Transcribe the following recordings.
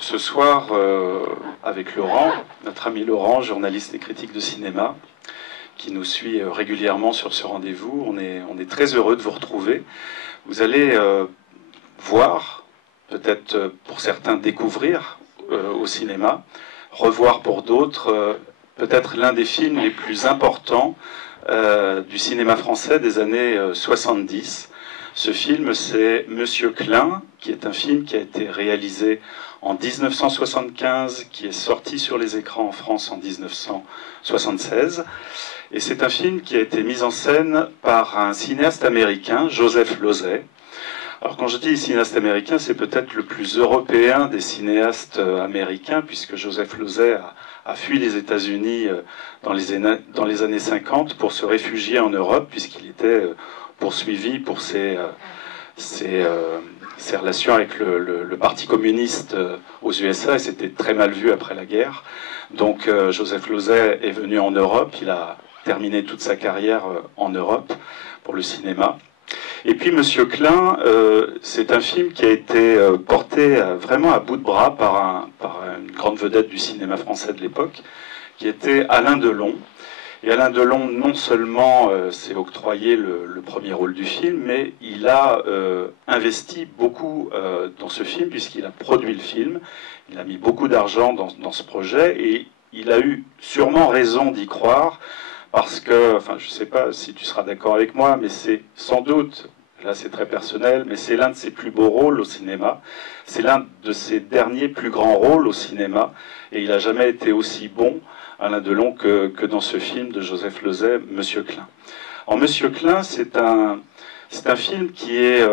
ce soir avec Laurent, notre ami Laurent, journaliste et critique de cinéma, qui nous suit régulièrement sur ce rendez-vous. On est très heureux de vous retrouver. Vous allez voir, peut-être pour certains découvrir au cinéma, revoir pour d'autres peut-être l'un des films les plus importants du cinéma français des années 70. Ce film, c'est Monsieur Klein, qui est un film qui a été réalisé en 1975, qui est sorti sur les écrans en France en 1976. Et c'est un film qui a été mis en scène par un cinéaste américain, Joseph Losey. Alors quand je dis cinéaste américain, c'est peut-être le plus européen des cinéastes américains, puisque Joseph Losey a fui les États-Unis dans les années 50 pour se réfugier en Europe, puisqu'il était poursuivi pour ses relations avec le Parti communiste aux USA, et c'était très mal vu après la guerre. Donc Joseph Losey est venu en Europe, il a terminé toute sa carrière en Europe pour le cinéma. Et puis Monsieur Klein, c'est un film qui a été porté vraiment à bout de bras par une grande vedette du cinéma français de l'époque, qui était Alain Delon. Et Alain Delon, non seulement s'est octroyé le premier rôle du film, mais il a investi beaucoup dans ce film, puisqu'il a produit le film. Il a mis beaucoup d'argent dans ce projet, et il a eu sûrement raison d'y croire, parce que, enfin, je ne sais pas si tu seras d'accord avec moi, mais c'est sans doute, là c'est très personnel, mais c'est l'un de ses plus beaux rôles au cinéma. C'est l'un de ses derniers plus grands rôles au cinéma, et il n'a jamais été aussi bon, Alain Delon, que dans ce film de Joseph Losey, Monsieur Klein. En Monsieur Klein, c'est un film qui est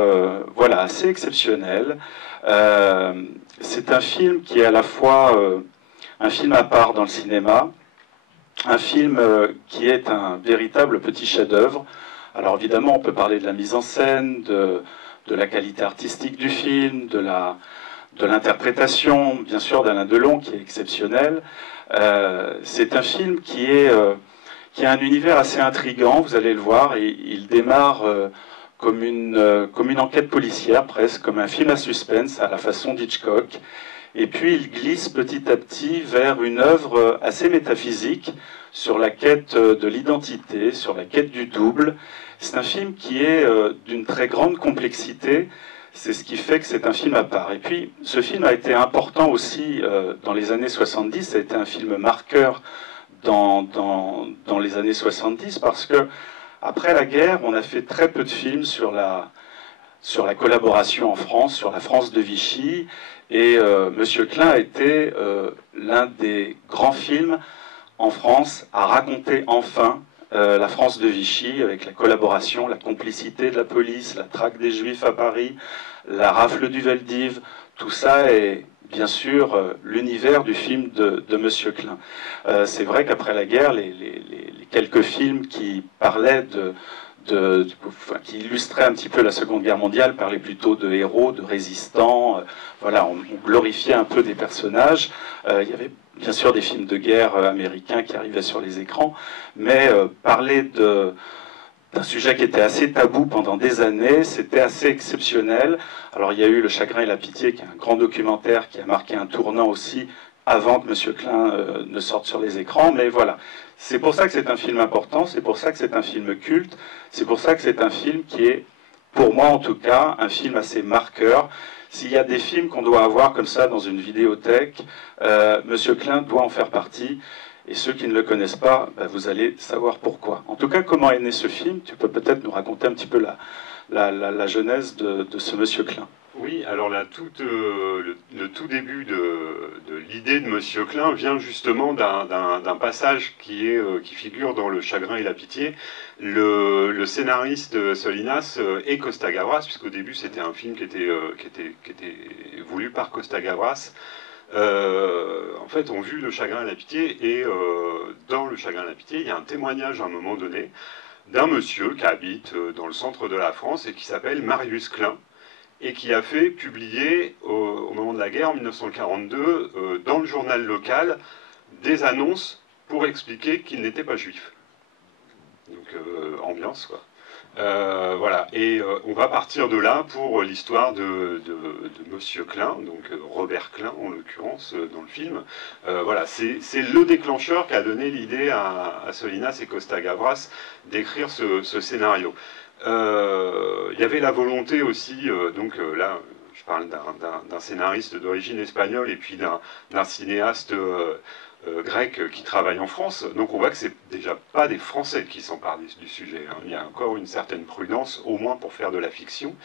voilà, assez exceptionnel. C'est un film qui est à la fois un film à part dans le cinéma, un film qui est un véritable petit chef-d'œuvre. Alors évidemment, on peut parler de la mise en scène, de la qualité artistique du film, de l'interprétation, bien sûr, d'Alain Delon, qui est exceptionnel. C'est un film qui a un univers assez intrigant, vous allez le voir, et il démarre comme une enquête policière, presque, comme un film à suspense, à la façon d'Hitchcock. Et puis il glisse petit à petit vers une œuvre assez métaphysique sur la quête de l'identité, sur la quête du double. C'est un film qui est d'une très grande complexité. C'est ce qui fait que c'est un film à part. Et puis ce film a été important aussi dans les années 70. Ça a été un film marqueur dans les années 70 parce que après la guerre, on a fait très peu de films sur la collaboration en France, sur la France de Vichy. Et Monsieur Klein a été l'un des grands films en France à raconter enfin la France de Vichy, avec la collaboration, la complicité de la police, la traque des Juifs à Paris, la rafle du Veldiv. Tout ça est bien sûr l'univers du film de Monsieur Klein. C'est vrai qu'après la guerre, les quelques films qui parlaient qui illustrait un petit peu la Seconde Guerre mondiale, parlait plutôt de héros, de résistants. Voilà, on glorifiait un peu des personnages. Il y avait bien sûr des films de guerre américains qui arrivaient sur les écrans, mais parler d'un sujet qui était assez tabou pendant des années, c'était assez exceptionnel. Alors il y a eu Le Chagrin et la Pitié, qui est un grand documentaire qui a marqué un tournant aussi avant que Monsieur Klein ne sorte sur les écrans, mais voilà. C'est pour ça que c'est un film important, c'est pour ça que c'est un film culte, c'est pour ça que c'est un film qui est, pour moi en tout cas, un film assez marqueur. S'il y a des films qu'on doit avoir comme ça dans une vidéothèque, Monsieur Klein doit en faire partie, et ceux qui ne le connaissent pas, vous allez savoir pourquoi. En tout cas, comment est né ce film? Tu peux peut-être nous raconter un petit peu la genèse de ce Monsieur Klein. Oui, alors le tout début de l'idée de Monsieur Klein vient justement d'un passage qui figure dans Le Chagrin et la Pitié. Le scénariste Solinas et Costa Gavras, puisqu'au début c'était un film qui était voulu par Costa Gavras, en fait ont vu Le Chagrin et la Pitié, et dans Le Chagrin et la Pitié, il y a un témoignage à un moment donné d'un monsieur qui habite dans le centre de la France et qui s'appelle Marius Klein, et qui a fait publier au moment de la guerre, en 1942, dans le journal local, des annonces pour expliquer qu'il n'était pas juif. Donc ambiance, quoi. Voilà, et on va partir de là pour l'histoire de Monsieur Klein, donc Robert Klein en l'occurrence dans le film. Voilà, c'est le déclencheur qui a donné l'idée à Solinas et Costa-Gavras d'écrire ce scénario. Il y avait la volonté aussi, là je parle d'un scénariste d'origine espagnole et puis d'un cinéaste grec qui travaille en France. Donc on voit que c'est déjà pas des Français qui s'emparent du sujet. Hein. Il y a encore une certaine prudence, au moins pour faire de la fiction,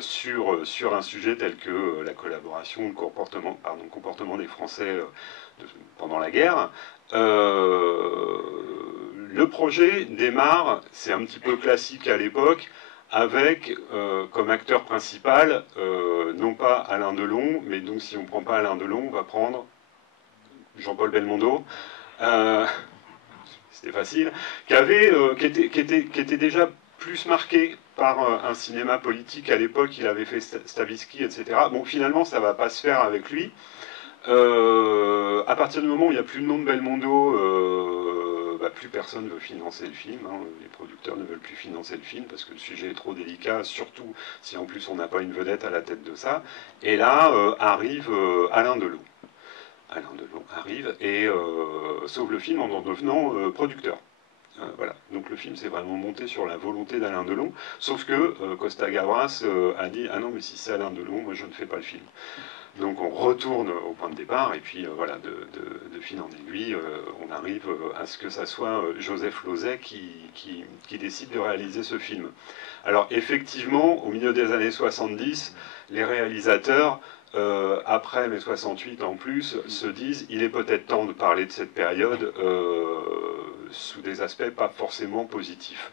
sur un sujet tel que la collaboration, le comportement des Français pendant la guerre. Le projet démarre, c'est un petit peu classique à l'époque, avec comme acteur principal, non pas Alain Delon, mais donc si on ne prend pas Alain Delon, on va prendre Jean-Paul Belmondo, c'était facile, qui était déjà plus marqué par un cinéma politique à l'époque. Il avait fait Stavisky, etc. Bon, finalement, ça ne va pas se faire avec lui. À partir du moment où il n'y a plus le nom de Belmondo, plus personne ne veut financer le film. Hein. Les producteurs ne veulent plus financer le film parce que le sujet est trop délicat, surtout si en plus on n'a pas une vedette à la tête de ça. Et là arrive Alain Delon. Alain Delon arrive et sauve le film en devenant producteur. Voilà. Donc le film s'est vraiment monté sur la volonté d'Alain Delon, sauf que Costa-Gavras a dit « Ah non, mais si c'est Alain Delon, moi je ne fais pas le film ». Donc on retourne au point de départ, et puis voilà, de fil en aiguille, on arrive à ce que ça soit Joseph Losey qui décide de réaliser ce film. Alors effectivement, au milieu des années 70, les réalisateurs, après mai 68 en plus, se disent il est peut-être temps de parler de cette période sous des aspects pas forcément positifs.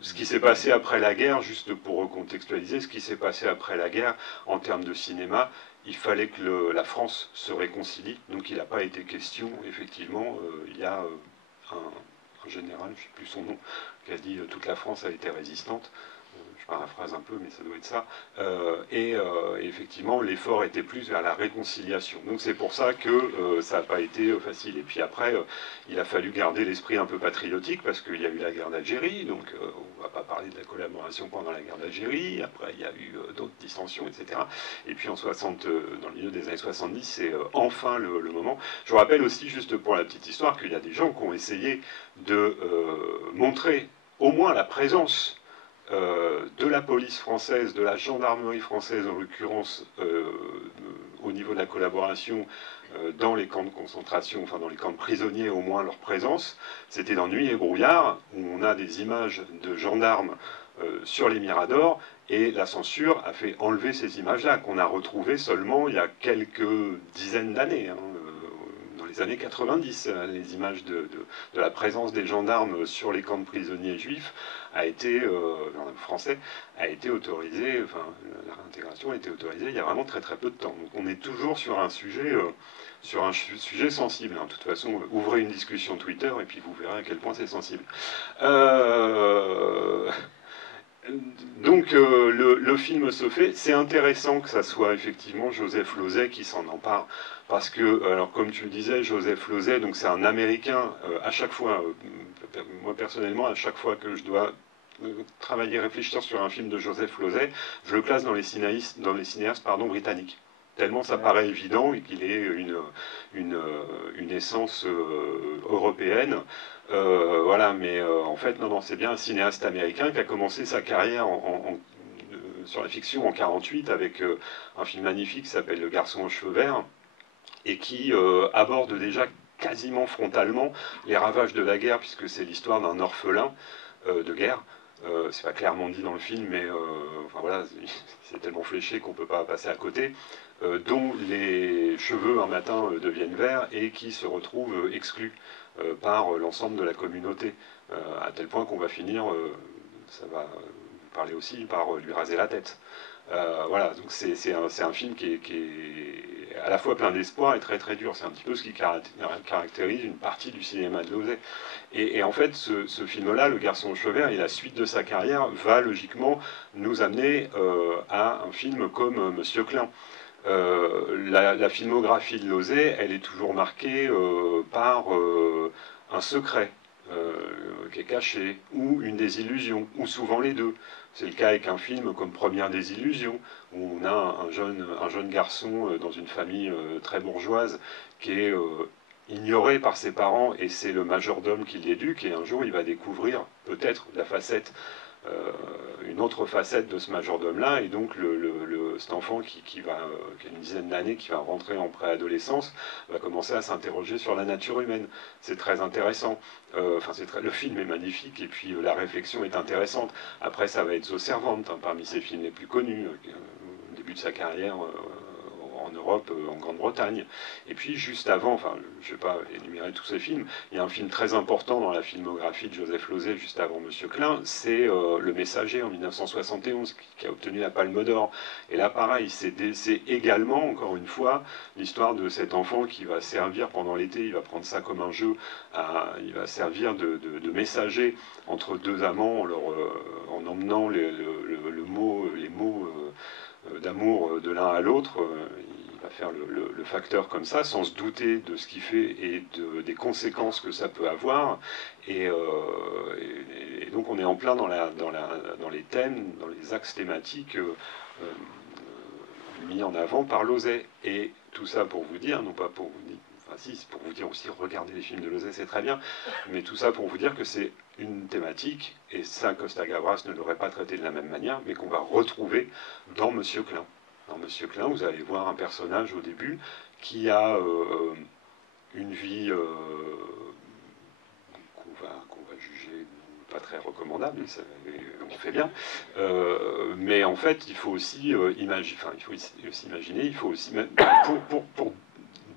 Ce qui s'est passé après la guerre, juste pour recontextualiser, ce qui s'est passé après la guerre en termes de cinéma, il fallait que la France se réconcilie, donc il n'a pas été question, effectivement, il y a un général, je ne sais plus son nom, qui a dit toute la France a été résistante. Je paraphrase un peu, mais ça doit être ça. Et effectivement, l'effort était plus vers la réconciliation. Donc c'est pour ça que ça n'a pas été facile. Et puis après, il a fallu garder l'esprit un peu patriotique, parce qu'il y a eu la guerre d'Algérie, donc on ne va pas parler de la collaboration pendant la guerre d'Algérie. Après, il y a eu d'autres dissensions, etc. Et puis dans le milieu des années 70, c'est enfin le moment. Je vous rappelle aussi, juste pour la petite histoire, qu'il y a des gens qui ont essayé de montrer au moins la présence de la police française, de la gendarmerie française en l'occurrence, au niveau de la collaboration dans les camps de concentration, enfin dans les camps de prisonniers, au moins leur présence. C'était dans Nuit et brouillard, où on a des images de gendarmes sur les miradors, et la censure a fait enlever ces images-là, qu'on a retrouvées seulement il y a quelques dizaines d'années, hein, dans les années 90. Les images de la présence des gendarmes sur les camps de prisonniers juifs a été, français, a été autorisée, enfin la réintégration a été autorisée il y a vraiment très très peu de temps. Donc on est toujours sur un sujet sensible. Hein. De toute façon, ouvrez une discussion Twitter et puis vous verrez à quel point c'est sensible. Donc le film se fait. C'est intéressant que ça soit effectivement Joseph Losey qui s'en empare, parce que, alors comme tu le disais, Joseph Losey, donc c'est un Américain. À chaque fois, moi personnellement, à chaque fois que je dois travailler, réfléchir sur un film de Joseph Losey, je le classe dans les cinéastes britanniques. Tellement ça paraît évident et qu'il ait une essence européenne. Voilà, mais en fait, non, c'est bien un cinéaste américain qui a commencé sa carrière sur la fiction en 1948 avec un film magnifique qui s'appelle Le garçon aux cheveux verts, et qui aborde déjà quasiment frontalement les ravages de la guerre, puisque c'est l'histoire d'un orphelin de guerre. C'est pas clairement dit dans le film, mais enfin voilà, c'est tellement fléché qu'on peut pas passer à côté, dont les cheveux un matin deviennent verts et qui se retrouvent exclus par l'ensemble de la communauté, à tel point qu'on va finir, ça va parler aussi, par lui raser la tête. Voilà, donc c'est un film qui est à la fois plein d'espoir et très très dur. C'est un petit peu ce qui caractérise une partie du cinéma de Losey. Et en fait, ce film-là, Le garçon aux cheveux verts, et la suite de sa carrière, va logiquement nous amener à un film comme Monsieur Klein. La filmographie de Losey, elle est toujours marquée par un secret. qui est caché, ou une désillusion, ou souvent les deux. C'est le cas avec un film comme Première désillusion, où on a un jeune garçon dans une famille très bourgeoise qui est ignoré par ses parents, et c'est le majordome qui l'éduque, et un jour il va découvrir peut-être la facette, une autre facette de ce majordome-là, et donc cet enfant qui a une dizaine d'années, qui va rentrer en préadolescence, va commencer à s'interroger sur la nature humaine. C'est très intéressant. Le film est magnifique, et puis la réflexion est intéressante. Après, ça va être The Servant, hein, parmi ses films les plus connus, au début de sa carrière en Europe, en Grande-Bretagne. Et puis juste avant, enfin je ne vais pas énumérer tous ces films, il y a un film très important dans la filmographie de Joseph Losey juste avant Monsieur Klein, c'est Le Messager en 1971, qui a obtenu la Palme d'Or. Et là pareil, c'est également, encore une fois, l'histoire de cet enfant qui va servir pendant l'été, il va prendre ça comme un jeu, il va servir de messager entre deux amants en emmenant les mots d'amour de l'un à l'autre. Il va faire le facteur comme ça, sans se douter de ce qu'il fait et des conséquences que ça peut avoir. Et donc on est en plein dans les thèmes, dans les axes thématiques mis en avant par Losey. Et tout ça pour vous dire, non pas pour vous dire, enfin si, c'est pour vous dire aussi, regardez les films de Losey, c'est très bien, mais tout ça pour vous dire que c'est une thématique, et ça, Costa-Gavras ne l'aurait pas traité de la même manière, mais qu'on va retrouver dans Monsieur Klein. Dans Monsieur Klein, vous allez voir un personnage au début qui a une vie qu'on va juger pas très recommandable, on fait bien, mais en fait, il faut aussi imaginer, il faut aussi, pour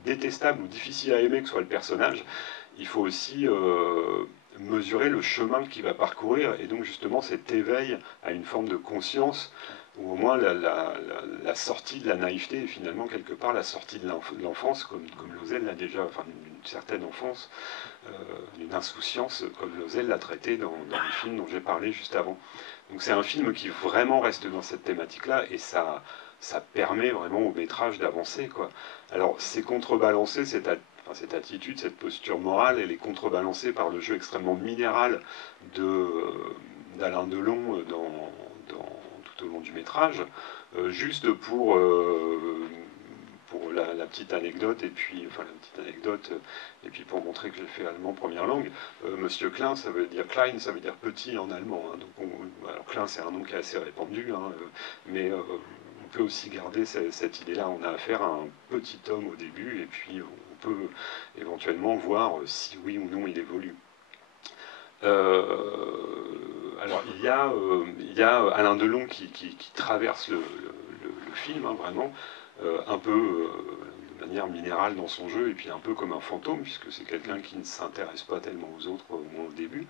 détestable ou difficile à aimer que soit le personnage, il faut aussi mesurer le chemin qu'il va parcourir, et donc justement cet éveil à une forme de conscience, ou au moins la sortie de la naïveté, et finalement quelque part la sortie de l'enfance, comme Losey l'a déjà, enfin d'une certaine enfance, d'une insouciance, comme Losey l'a traité dans les films dont j'ai parlé juste avant. Donc c'est un film qui vraiment reste dans cette thématique-là, et ça permet vraiment au métrage d'avancer, quoi. Alors c'est contrebalancé, cette attitude, cette posture morale, elle est contrebalancée par le jeu extrêmement minéral d'Alain Delon tout au long du métrage, juste pour la petite anecdote, et puis pour montrer que j'ai fait allemand première langue. Monsieur Klein, ça veut dire Klein, ça veut dire petit en allemand, hein. Donc alors Klein, c'est un nom qui est assez répandu, hein, mais on peut aussi garder cette idée-là. On a affaire à un petit homme au début, et puis on peut éventuellement voir si oui ou non il évolue. Alors il y a Alain Delon qui traverse le film, hein, vraiment, un peu de manière minérale dans son jeu, et puis un peu comme un fantôme, puisque c'est quelqu'un qui ne s'intéresse pas tellement aux autres, au moins au début.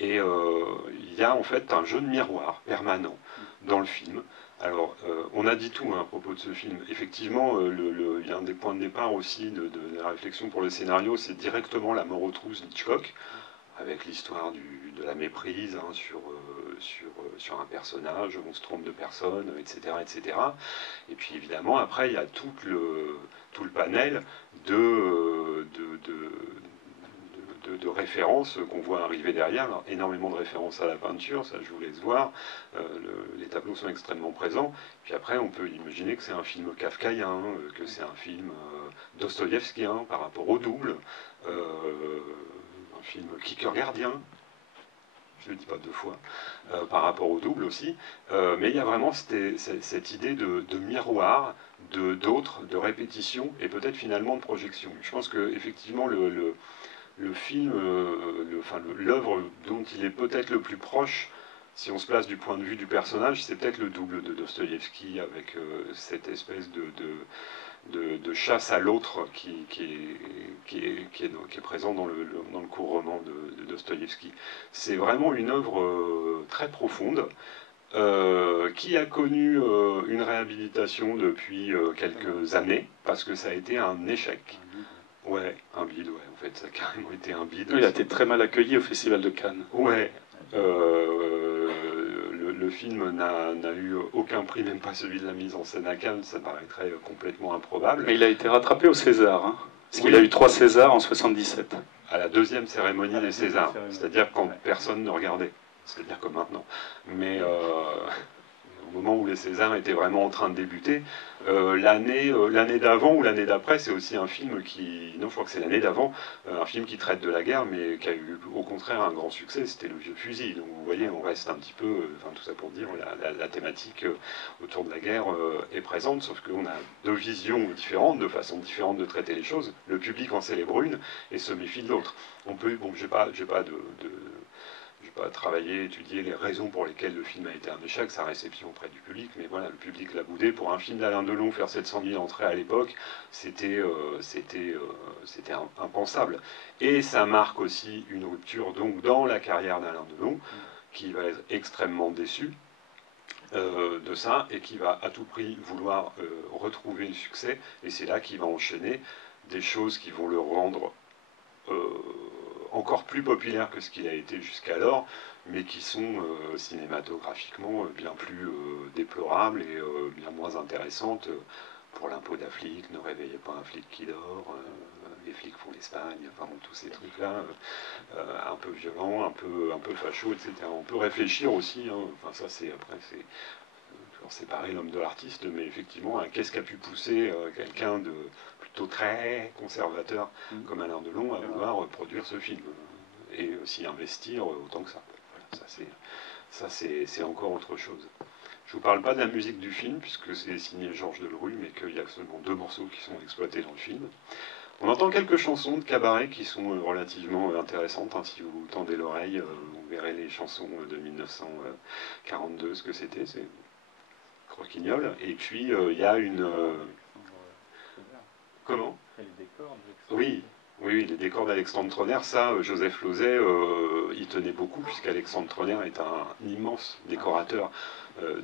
Et il y a en fait un jeu de miroir permanent dans le film. Alors, on a dit tout, hein, à propos de ce film. Effectivement, il y a un des points de départ aussi de la réflexion pour le scénario, c'est directement La mort aux trousses d'Hitchcock, avec l'histoire de la méprise, hein, sur un personnage, on se trompe de personne, etc., etc. Et puis évidemment, après, il y a tout le panel de références qu'on voit arriver derrière. Alors, énormément de références à la peinture, ça je vous laisse voir. Les tableaux sont extrêmement présents. Puis après, on peut imaginer que c'est un film kafkaïen, que c'est un film dostoïevskien par rapport au double. Un film Kierkegaardien, je ne le dis pas deux fois, par rapport au double aussi, mais il y a vraiment cette idée de miroir, d'autres, de répétition, et peut-être finalement de projection. Je pense qu'effectivement le film, l'œuvre dont il est peut-être le plus proche, si on se place du point de vue du personnage, c'est peut-être le double de Dostoïevski, avec cette espèce de chasse à l'autre qui est présent dans le court roman de Dostoïevski. C'est vraiment une œuvre très profonde, qui a connu une réhabilitation depuis quelques années, parce que ça a été un échec. Ouais, un bide, ouais, en fait, ça a carrément été un bide. Oui, il a été très mal accueilli au Festival de Cannes. Ouais. Le film n'a eu aucun prix, même pas celui de la mise en scène à Cannes, ça paraîtrait complètement improbable. Mais il a été rattrapé au César, hein. Parce qu'il a eu 3 Césars en 77. À la deuxième cérémonie des Césars, c'est-à-dire quand personne ne regardait, c'est-à-dire comme maintenant. Mais au moment où les Césars étaient vraiment en train de débuter, l'année d'avant ou l'année d'après, c'est aussi un film qui, non je crois que c'est l'année d'avant, un film qui traite de la guerre, mais qui a eu au contraire un grand succès, c'était Le Vieux Fusil. Donc vous voyez, on reste un petit peu, enfin tout ça pour dire, la thématique autour de la guerre est présente, sauf qu'on a deux visions différentes, deux façons différentes de traiter les choses. Le public en célèbre une et se méfie de l'autre. On peut, bon, j'ai pas travailler, étudier les raisons pour lesquelles le film a été un échec, sa réception auprès du public, mais voilà, le public l'a boudé. Pour un film d'Alain Delon, faire 700 000 entrées à l'époque, c'était impensable. Et ça marque aussi une rupture donc dans la carrière d'Alain Delon, qui va être extrêmement déçu de ça, et qui va à tout prix vouloir retrouver le succès, et c'est là qu'il va enchaîner des choses qui vont le rendre encore plus populaire que ce qu'il a été jusqu'alors, mais qui sont cinématographiquement bien plus déplorables et bien moins intéressantes. Pour l'impôt d'un flic, ne réveillez pas un flic qui dort, les flics font l'Espagne, enfin bon, tous ces trucs-là, un peu violents, un peu fachos, etc. On peut réfléchir aussi, hein, enfin ça c'est après, c'est séparer l'homme de l'artiste, mais effectivement, qu'est-ce qui a pu pousser quelqu'un de plutôt très conservateur comme Alain Delon à vouloir produire ce film et s'y investir autant que ça. Voilà, ça c'est encore autre chose. Je vous parle pas de la musique du film puisque c'est signé Georges Delruy, mais qu'il y a seulement 2 morceaux qui sont exploités dans le film. On entend quelques chansons de cabaret qui sont relativement intéressantes. Hein. Si vous tendez l'oreille, vous verrez les chansons de 1942, ce que c'était. C'est Croquignol. Et puis il y a une... Comment ? Oui, oui, les décors d'Alexandre Troner, ça, Joseph Losey, il tenait beaucoup, puisqu'Alexandre Troner est un immense décorateur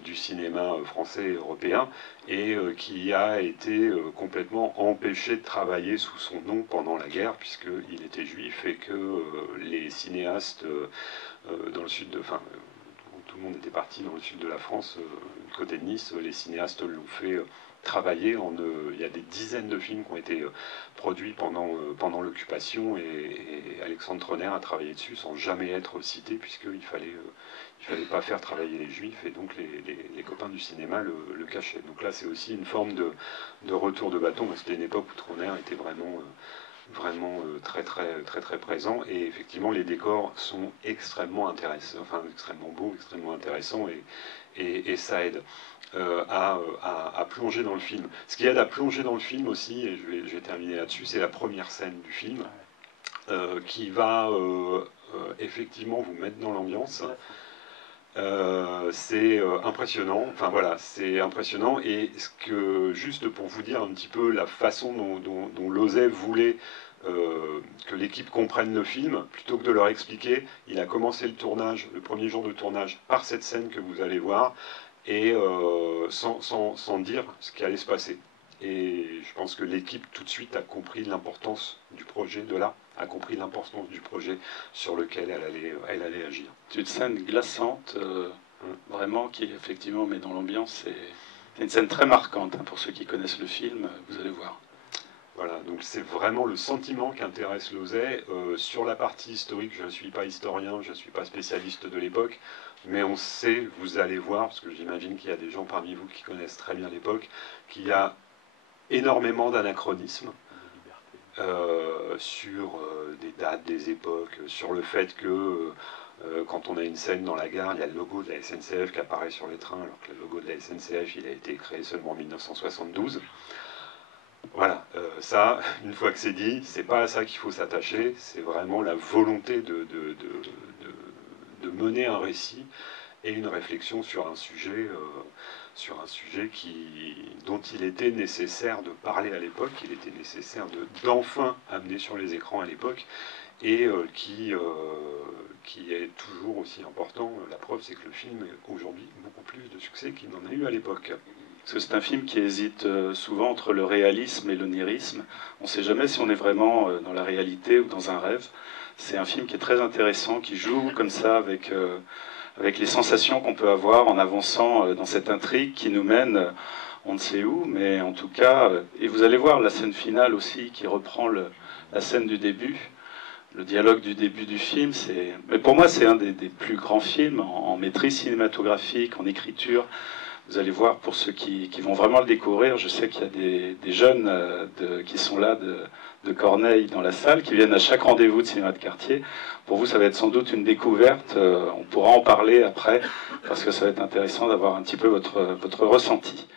du cinéma français et européen, et qui a été complètement empêché de travailler sous son nom pendant la guerre, puisqu'il était juif, et que les cinéastes dans le sud de... Enfin, tout le monde était parti dans le sud de la France, du côté de Nice, les cinéastes l'ont fait... travailler. Il y a des dizaines de films qui ont été produits pendant l'occupation et Alexandre Troner a travaillé dessus sans jamais être cité puisqu'il fallait pas faire travailler les juifs et donc les copains du cinéma le cachaient. Donc là c'est aussi une forme de retour de bâton. C'était une époque où Troner était vraiment très présent et effectivement les décors sont extrêmement intéressants, enfin extrêmement beaux, extrêmement intéressants et ça aide à plonger dans le film. Ce qui aide à plonger dans le film aussi, et je vais terminer là-dessus, c'est la première scène du film qui va effectivement vous mettre dans l'ambiance. C'est impressionnant, enfin voilà, c'est impressionnant et juste pour vous dire un petit peu la façon dont Losey voulait que l'équipe comprenne le film, plutôt que de leur expliquer, il a commencé le tournage, le premier jour de tournage, par cette scène que vous allez voir, et sans dire ce qui allait se passer. Et je pense que l'équipe tout de suite a compris l'importance du projet de là, a compris l'importance du projet sur lequel elle allait agir. C'est une scène glaçante, vraiment, qui effectivement met dans l'ambiance. C'est une scène très marquante, hein, pour ceux qui connaissent le film, vous allez voir. Voilà, donc c'est vraiment le sentiment qui intéresse Losey. Sur la partie historique, je ne suis pas historien, je ne suis pas spécialiste de l'époque, mais on sait, vous allez voir, parce que j'imagine qu'il y a des gens parmi vous qui connaissent très bien l'époque, qu'il y a énormément d'anachronismes sur des dates, des époques, sur le fait que quand on a une scène dans la gare, il y a le logo de la SNCF qui apparaît sur les trains, alors que le logo de la SNCF, il a été créé seulement en 1972. Voilà, ça, une fois que c'est dit, c'est pas à ça qu'il faut s'attacher, c'est vraiment la volonté de mener un récit et une réflexion sur un sujet dont il était nécessaire de parler à l'époque, il était nécessaire d'enfin amener sur les écrans à l'époque, et qui est toujours aussi important. La preuve, c'est que le film a aujourd'hui beaucoup plus de succès qu'il n'en a eu à l'époque. Parce que c'est un film qui hésite souvent entre le réalisme et l'onirisme. On ne sait jamais si on est vraiment dans la réalité ou dans un rêve. C'est un film qui est très intéressant, qui joue comme ça avec avec les sensations qu'on peut avoir en avançant dans cette intrigue qui nous mène on ne sait où, mais en tout cas, et vous allez voir la scène finale aussi qui reprend la scène du début, le dialogue du début du film. Mais pour moi, c'est un des plus grands films en maîtrise cinématographique, en écriture. Vous allez voir, pour ceux qui vont vraiment le découvrir, je sais qu'il y a des jeunes qui sont là de Corneille dans la salle, qui viennent à chaque rendez-vous de cinéma de quartier. Pour vous, ça va être sans doute une découverte. On pourra en parler après, parce que ça va être intéressant d'avoir un petit peu votre ressenti.